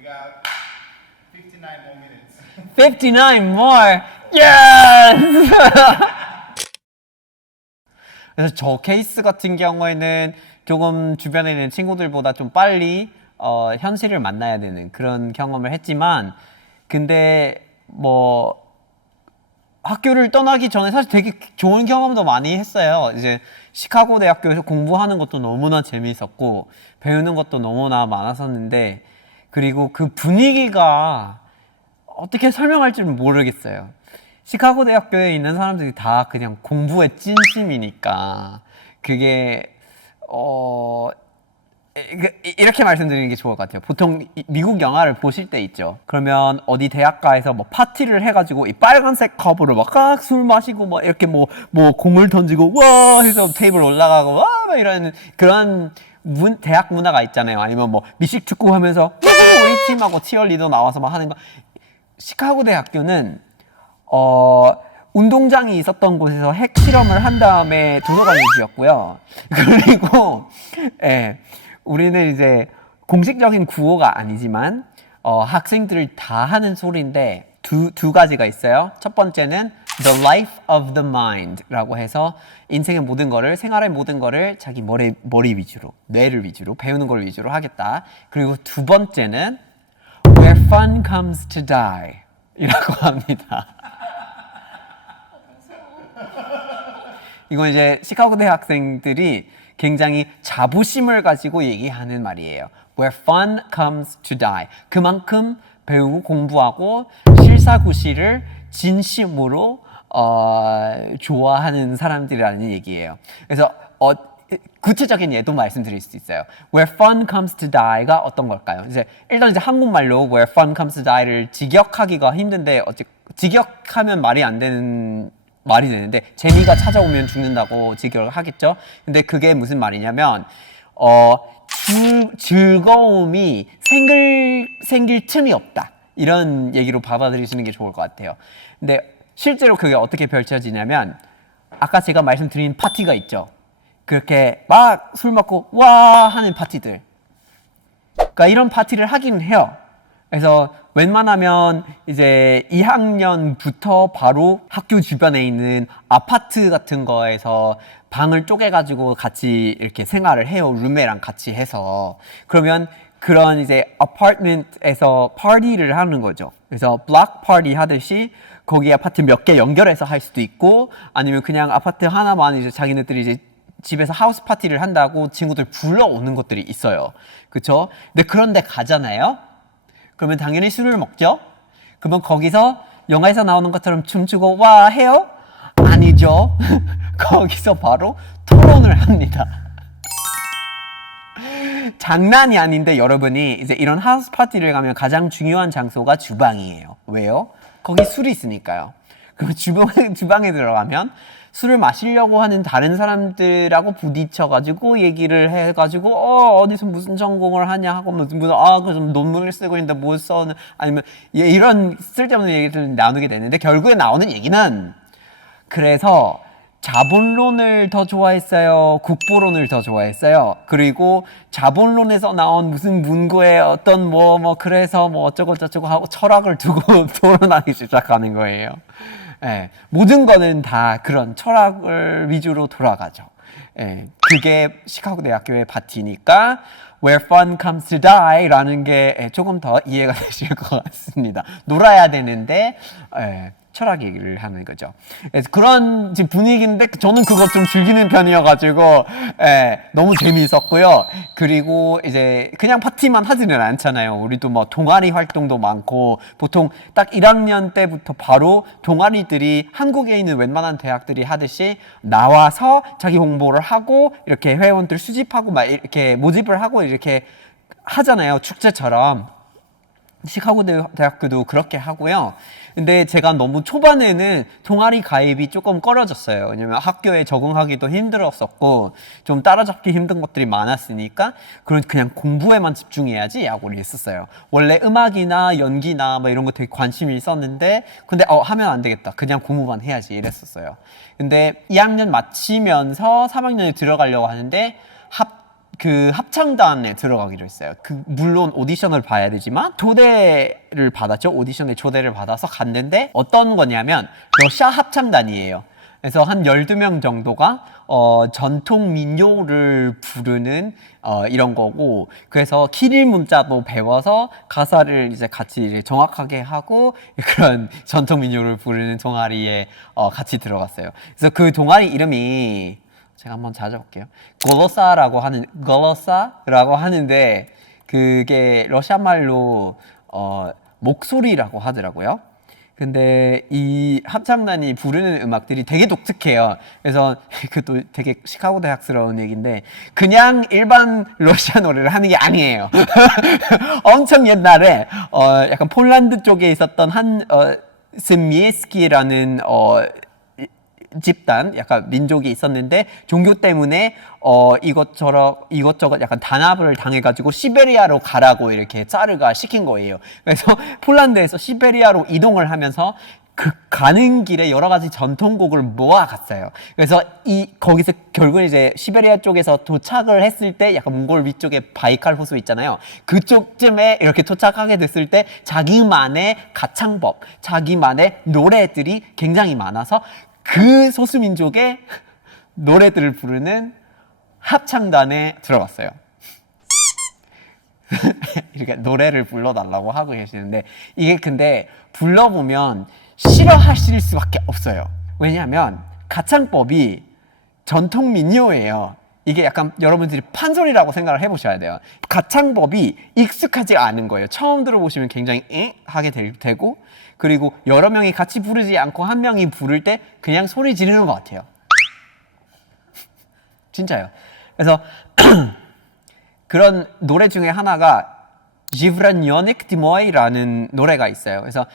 We got 59 more minutes. 59 more. Yes! 그래서 저 케이스 같은 경우에는 조금 주변에 있는 친구들보다 좀 빨리 현실을 만나야 되는 그런 경험을 했지만, 근데 뭐 학교를 떠나기 전에 사실 되게 좋은 경험도 많이 했어요. 이제 시카고 대학교에서 공부하는 것도 너무나 재미있었고 배우는 것도 너무나 많았었는데, 그리고 그 분위기가 어떻게 설명할지 모르겠어요. 시카고 대학교에 있는 사람들이 다 그냥 공부에 찐심이니까 그게 이렇게 말씀드리는 게 좋을 것 같아요. 보통 미국 영화를 보실 때 있죠. 그러면 어디 대학가에서 뭐 파티를 해가지고 이 빨간색 컵으로 막 술 마시고 뭐 이렇게 뭐 공을 던지고 와 해서 테이블 올라가고 와 막 이런 그런 대학 문화가 있잖아요. 아니면 뭐 미식 축구 하면서 우리 팀하고 치어리더 나와서 막 하는 거. 시카고 대학교는 운동장이 있었던 곳에서 핵 실험을 한 다음에 도서관을 지었고요. 그리고 예, 우리는 이제 공식적인 구호가 아니지만 학생들을 다 하는 소리인데 두 가지가 있어요. 첫 번째는 The Life of the Mind라고 해서 인생의 모든 거를, 생활의 모든 거를 자기 머리 위주로, 뇌를 위주로, 배우는 걸 위주로 하겠다. 그리고 두 번째는 Where fun comes to die 이라고 합니다. 이건 이제 시카고 대학생들이 굉장히 자부심을 가지고 얘기하는 말이에요. Where fun comes to die. 그만큼 배우고 공부하고 실사구시를 진심으로 좋아하는 사람들이라는 얘기예요. 그래서 구체적인 예도 말씀드릴 수 있어요. Where fun comes to die가 어떤 걸까요? 일단 한국말로 Where fun comes to die를 직역하기가 힘든데 직역하면 말이 되는데 재미가 찾아오면 죽는다고 직역을 하겠죠. 근데 그게 무슨 말이냐면 즐거움이 생길 틈이 없다. 이런 얘기로 받아들이시는 게 좋을 것 같아요. 근데 실제로 그게 어떻게 펼쳐지냐면 아까 제가 말씀드린 파티가 있죠. 그렇게 막 술 먹고 와 하는 파티들. 그러니까 이런 파티를 하긴 해요. 그래서 웬만하면 이제 2학년부터 바로 학교 주변에 있는 아파트 같은 거에서 방을 쪼개가지고 같이 이렇게 생활을 해요. 룸메랑 같이 해서. 그러면 그런 이제 아파트먼트에서 파티를 하는 거죠. 그래서 블록 파티 하듯이 거기 아파트 몇 개 연결해서 할 수도 있고, 아니면 그냥 아파트 하나만 이제 자기네들이 이제 집에서 하우스 파티를 한다고 친구들 불러오는 것들이 있어요. 그쵸? 근데 그런데 가잖아요? 그러면 당연히 술을 먹죠? 그러면 거기서 영화에서 나오는 것처럼 춤추고 와 해요? 아니죠. 거기서 바로 토론을 합니다. 장난이 아닌데 여러분이 이제 이런 하우스 파티를 가면 가장 중요한 장소가 주방이에요. 왜요? 거기 술이 있으니까요. 그럼 주방에 들어가면 술을 마시려고 하는 다른 사람들하고 부딪혀가지고 얘기를 해가지고 어디서 무슨 전공을 하냐 하고 그래서 논문을 쓰고 있는데 뭐 써는 아니면 이런 쓸데없는 얘기를 나누게 되는데 결국에 나오는 얘기는 그래서 자본론을 더 좋아했어요? 국보론을 더 좋아했어요? 그리고 자본론에서 나온 무슨 문구에 어떤 그래서 어쩌고 저쩌고 하고 철학을 두고 토론하기 시작하는 거예요. 예, 모든 거는 다 그런 철학을 위주로 돌아가죠. 예, 그게 시카고 대학교의 파티니까 Where fun comes to die 라는 게 조금 더 이해가 되실 것 같습니다. 놀아야 되는데 철학 얘기를 하는 거죠. 그래서 그런 지금 분위기인데 저는 그거 좀 즐기는 편이어가지고 너무 재미있었고요. 그리고 이제 그냥 파티만 하지는 않잖아요. 우리도 동아리 활동도 많고 보통 딱 1학년 때부터 바로 동아리들이 한국에 있는 웬만한 대학들이 하듯이 나와서 자기 홍보를 하고 이렇게 회원들 수집하고 막 이렇게 모집을 하고 이렇게 하잖아요. 축제처럼. 시카고 대학교도 그렇게 하고요. 근데 제가 너무 초반에는 동아리 가입이 조금 꺼려졌어요. 왜냐면 학교에 적응하기도 힘들었었고 좀 따라잡기 힘든 것들이 많았으니까 그냥 공부에만 집중해야지 하고 했었어요. 원래 음악이나 연기나 이런 거 되게 관심이 있었는데 근데 하면 안 되겠다. 그냥 공부만 해야지 이랬었어요. 근데 2학년 마치면서 3학년에 들어가려고 하는데 그 합창단에 들어가기로 했어요. 물론 오디션을 봐야 되지만 초대를 받았죠. 오디션에 초대를 받아서 갔는데 어떤 거냐면 러시아 합창단이에요. 그래서 한 12명 정도가 전통 민요를 부르는 이런 거고, 그래서 키릴 문자도 배워서 가사를 이제 같이 정확하게 하고 그런 전통 민요를 부르는 동아리에 같이 들어갔어요. 그래서 그 동아리 이름이 제가 한번 찾아볼게요. 골로사라고 하는데 그게 러시아 말로 목소리라고 하더라고요. 근데 이 합창단이 부르는 음악들이 되게 독특해요. 그래서 그것도 되게 시카고 대학스러운 얘기인데 그냥 일반 러시아 노래를 하는 게 아니에요. 엄청 옛날에 약간 폴란드 쪽에 있었던 한 스미에스키라는 집단, 약간 민족이 있었는데 종교 때문에 이것저것 약간 단합을 당해가지고 시베리아로 가라고 이렇게 짜르가 시킨 거예요. 그래서 폴란드에서 시베리아로 이동을 하면서 그 가는 길에 여러 가지 전통곡을 모아갔어요. 그래서 거기서 결국은 이제 시베리아 쪽에서 도착을 했을 때 약간 몽골 위쪽에 바이칼 호수 있잖아요. 그쪽쯤에 이렇게 도착하게 됐을 때 자기만의 가창법, 자기만의 노래들이 굉장히 많아서 그 소수민족의 노래들을 부르는 합창단에 들어갔어요. 이렇게 노래를 불러달라고 하고 계시는데 이게 근데 불러보면 싫어하실 수밖에 없어요. 왜냐하면 가창법이 전통 민요예요. 이게 약간 여러분들이 판소리라고 생각을 해보셔야 돼요. 가창법이 익숙하지 않은 거예요. 처음 들어보시면 굉장히 하게 되고, 그리고 여러 명이 같이 부르지 않고 한 명이 부를 때 그냥 소리 지르는 것 같아요. 진짜요. 그래서 그런 노래 중에 하나가 Zivranyonek Timoy라는 노래가 있어요. 그래서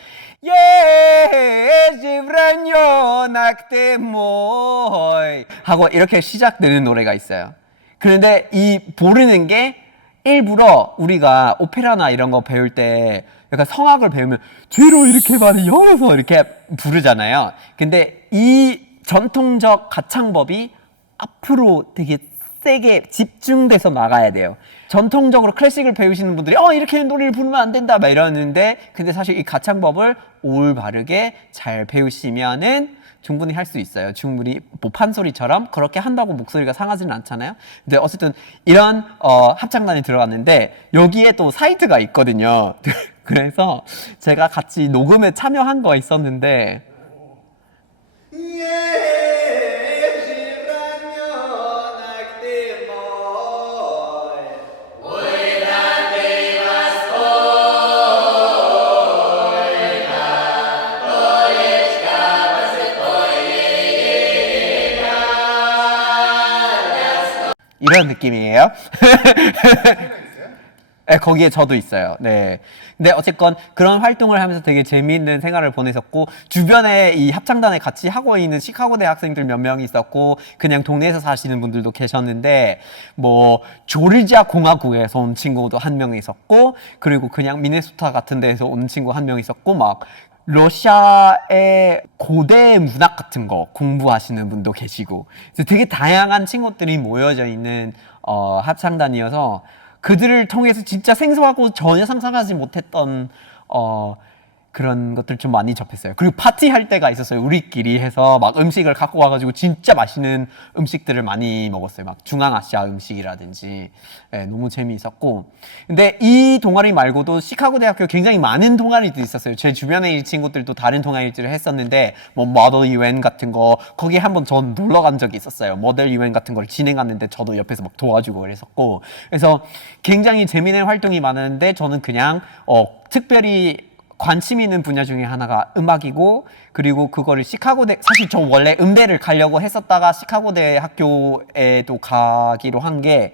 Zivranyonek Timoy 하고 이렇게 시작되는 노래가 있어요. 그런데 이 부르는 게 일부러 우리가 오페라나 이런 거 배울 때 약간 성악을 배우면 뒤로 이렇게 많이 열어서 이렇게 부르잖아요. 근데 이 전통적 가창법이 앞으로 되게 세게 집중돼서 나가야 돼요. 전통적으로 클래식을 배우시는 분들이 이렇게 노래를 부르면 안 된다 막 이러는데, 근데 사실 이 가창법을 올바르게 잘 배우시면은 충분히 할 수 있어요. 충분히 뭐 판소리처럼 그렇게 한다고 목소리가 상하지는 않잖아요. 근데 어쨌든 이런 합창단이 들어갔는데 여기에 또 사이트가 있거든요. 그래서 제가 같이 녹음에 참여한 거 있었는데 이런 느낌이에요. 네, 거기에 저도 있어요. 네. 근데 어쨌건 그런 활동을 하면서 되게 재미있는 생활을 보냈었고, 주변에 이 합창단에 같이 하고 있는 시카고 대학생들 몇 명이 있었고, 그냥 동네에서 사시는 분들도 계셨는데, 뭐 조르지아 공화국에서 온 친구도 한 명 있었고, 그리고 그냥 미네소타 같은 데에서 온 친구 한 명 있었고, 막 러시아의 고대 문학 같은 거 공부하시는 분도 계시고, 되게 다양한 친구들이 모여져 있는 합창단이어서 그들을 통해서 진짜 생소하고 전혀 상상하지 못했던 그런 것들 좀 많이 접했어요. 그리고 파티할 때가 있었어요. 우리끼리 해서 막 음식을 갖고 와가지고 진짜 맛있는 음식들을 많이 먹었어요. 막 중앙아시아 음식이라든지. 네, 너무 재미있었고. 근데 이 동아리 말고도 시카고 대학교 굉장히 많은 동아리들이 있었어요. 제 주변에 이 친구들도 다른 동아리들을 했었는데, 뭐 모델 UN 같은 거, 거기에 한번 전 놀러 간 적이 있었어요. 모델 UN 같은 걸 진행하는데 저도 옆에서 막 도와주고 그랬었고. 그래서 굉장히 재미있는 활동이 많았는데 저는 그냥 특별히 관심 있는 분야 중에 하나가 음악이고, 그리고 그거를 사실 저 원래 음대를 가려고 했었다가 시카고 대학교에도 가기로 한 게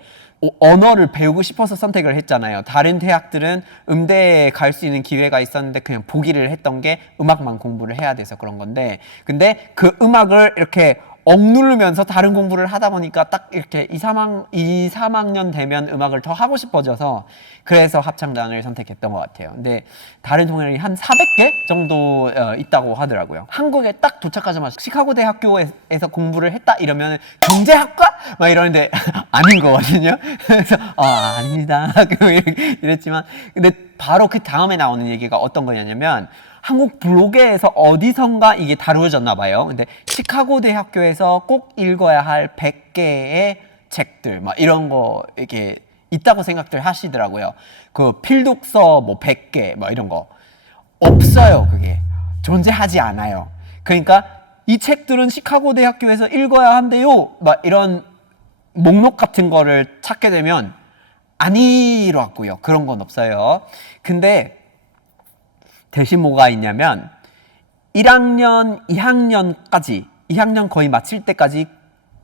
언어를 배우고 싶어서 선택을 했잖아요. 다른 대학들은 음대에 갈 수 있는 기회가 있었는데 그냥 포기를 했던 게 음악만 공부를 해야 돼서 그런 건데, 근데 그 음악을 이렇게 억누르면서 다른 공부를 하다 보니까 딱 이렇게 2, 3학년 되면 음악을 더 하고 싶어져서 그래서 합창단을 선택했던 것 같아요. 근데 다른 동아리 한 400개 정도 있다고 하더라고요. 한국에 딱 도착하자마자 시카고 대학교에서 공부를 했다 이러면 경제학과? 막 이러는데 아닌 거거든요. 그래서 아닙니다. 이랬지만 근데 바로 그 다음에 나오는 얘기가 어떤 거냐면 한국 블로그에서 어디선가 이게 다루어졌나 봐요. 근데 시카고 대학교에서 꼭 읽어야 할 100개의 책들 막 이런 거 이렇게 있다고 생각들 하시더라고요. 그 필독서 뭐 100개 막 이런 거 없어요. 그게 존재하지 않아요. 그러니까 이 책들은 시카고 대학교에서 읽어야 한대요. 막 이런 목록 같은 거를 찾게 되면 아니라고요. 그런 건 없어요. 근데 대신 뭐가 있냐면 1학년, 2학년까지 2학년 거의 마칠 때까지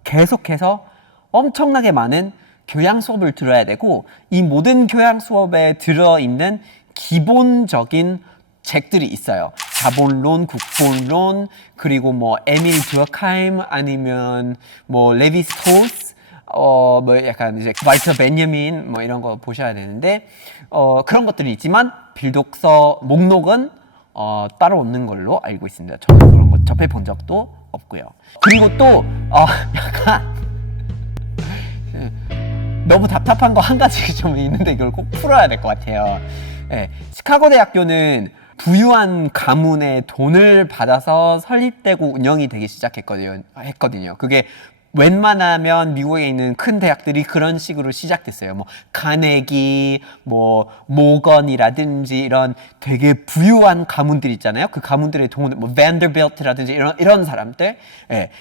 계속해서 엄청나게 많은 교양 수업을 들어야 되고 이 모든 교양 수업에 들어있는 기본적인 책들이 있어요. 자본론, 국본론, 그리고 뭐 에밀 두어카임 아니면 뭐 레비 스트로스 뭐 약간 이제 발터 베냐민 뭐 이런 거 보셔야 되는데 그런 것들이 있지만 빌독서 목록은 따로 없는 걸로 알고 있습니다. 저도 그런 거 접해 본 적도 없고요. 그리고 또 약간 너무 답답한 거 한 가지 좀 있는데 이걸 꼭 풀어야 될 것 같아요. 네, 시카고 대학교는 부유한 가문의 돈을 받아서 설립되고 운영이 되기 시작했거든요. 그게 웬만하면 미국에 있는 큰 대학들이 그런 식으로 시작됐어요. 뭐 카네기, 뭐 모건이라든지 이런 되게 부유한 가문들 있잖아요. 그 가문들의 돈, 뭐 밴더빌트라든지 이런 사람들,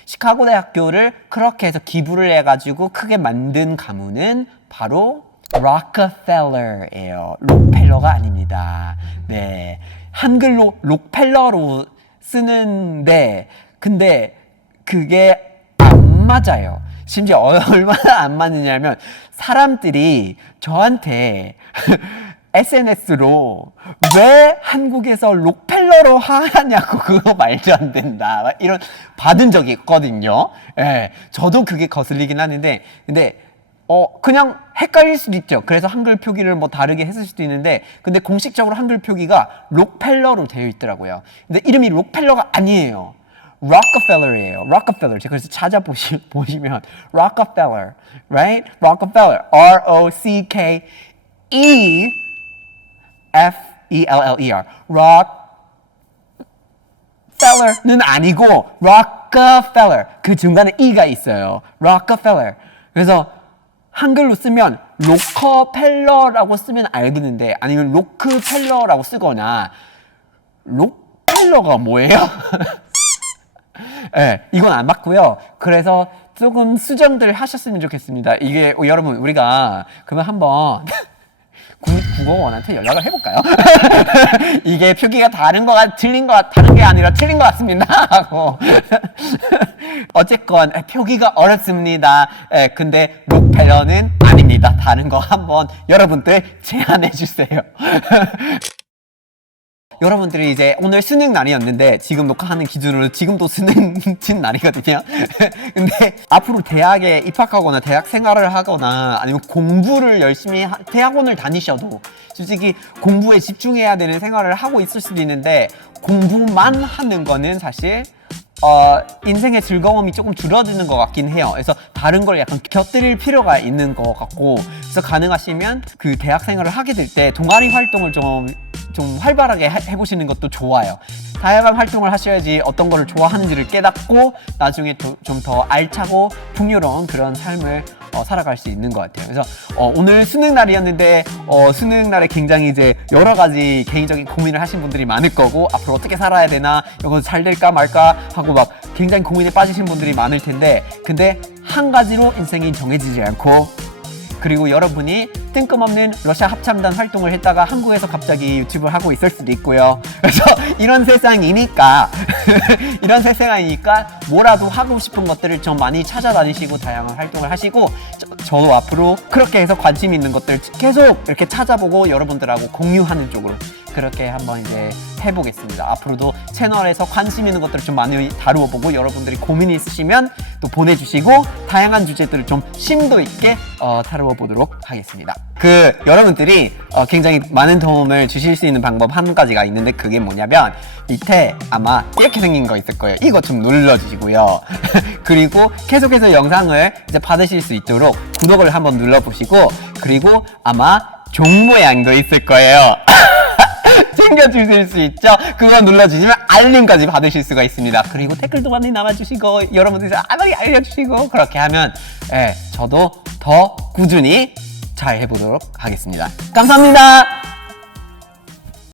시카고 대학교를 그렇게 해서 기부를 해가지고 크게 만든 가문은 바로 록펠러예요. 록펠러가 아닙니다. 네, 한글로 록펠러로 쓰는데 근데 그게 안 맞아요. 심지어 얼마나 안 맞느냐면 사람들이 저한테 SNS로 왜 한국에서 록펠러로 하냐고 그거 말도 안 된다 막 이런 받은 적이 있거든요. 저도 그게 거슬리긴 하는데 근데 그냥 헷갈릴 수도 있죠. 그래서 한글 표기를 뭐 다르게 했을 수도 있는데 근데 공식적으로 한글 표기가 록펠러로 되어 있더라고요. 근데 이름이 록펠러가 아니에요. Rockefeller이에요. Rockefeller. 제가 그래서 보시면 Rockefeller, right? Rockefeller. R-O-C-K-E-F-E-L-L-E-R. Rockefeller는 아니고 Rockefeller. 그 중간에 E가 있어요. Rockefeller. 그래서 한글로 쓰면 로커펠러라고 쓰면 알겠는데 아니면 로크펠러라고 쓰거나 록펠러가 뭐예요? 이건 안 맞고요. 그래서 조금 수정들 하셨으면 좋겠습니다. 이게 여러분 우리가 그러면 한번 국어원한테 연락을 해볼까요? 이게 표기가 다른 게 아니라 틀린 것 같습니다. 하고 어쨌건 표기가 어렵습니다. 근데 록펠러는 아닙니다. 다른 거 한번 여러분들 제안해 주세요. 여러분들이 이제 오늘 수능 날이었는데 지금 녹화하는 기준으로 지금도 수능 친 날이거든요. 근데 앞으로 대학에 입학하거나 대학 생활을 하거나 아니면 공부를 열심히 대학원을 다니셔도 솔직히 공부에 집중해야 되는 생활을 하고 있을 수도 있는데 공부만 하는 거는 사실 인생의 즐거움이 조금 줄어드는 것 같긴 해요. 그래서 다른 걸 약간 곁들일 필요가 있는 것 같고 그래서 가능하시면 그 대학 생활을 하게 될 때 동아리 활동을 좀 활발하게 해보시는 것도 좋아요. 다양한 활동을 하셔야지 어떤 거를 좋아하는지를 깨닫고 나중에 좀 더 알차고 풍요로운 그런 삶을 살아갈 수 있는 것 같아요. 그래서 오늘 수능 날이었는데 수능 날에 굉장히 이제 여러 가지 개인적인 고민을 하신 분들이 많을 거고 앞으로 어떻게 살아야 되나 이거 잘 될까 말까 하고 막 굉장히 고민에 빠지신 분들이 많을 텐데 근데 한 가지로 인생이 정해지지 않고 그리고 여러분이 뜬금없는 러시아 합참단 활동을 했다가 한국에서 갑자기 유튜브를 하고 있을 수도 있고요. 그래서 이런 세상이니까 뭐라도 하고 싶은 것들을 좀 많이 찾아다니시고 다양한 활동을 하시고 저도 앞으로 그렇게 해서 관심 있는 것들 계속 이렇게 찾아보고 여러분들하고 공유하는 쪽으로 그렇게 한번 이제 해보겠습니다. 앞으로도 채널에서 관심 있는 것들을 좀 많이 다루어 보고 여러분들이 고민이 있으시면 또 보내주시고 다양한 주제들을 좀 심도 있게 다루어 보도록 하겠습니다. 여러분들이 굉장히 많은 도움을 주실 수 있는 방법 한 가지가 있는데 그게 뭐냐면 밑에 아마 이렇게 생긴 거 있을 거예요. 이거 좀 눌러주시고요. 그리고 계속해서 영상을 이제 받으실 수 있도록 구독을 한번 눌러보시고 그리고 아마 종 모양도 있을 거예요. 챙겨주실 수 있죠? 그거 눌러주시면 알림까지 받으실 수가 있습니다. 그리고 댓글도 많이 남아주시고 여러분들이 많이 알려주시고 그렇게 하면 저도 더 꾸준히 잘 해보도록 하겠습니다. 감사합니다.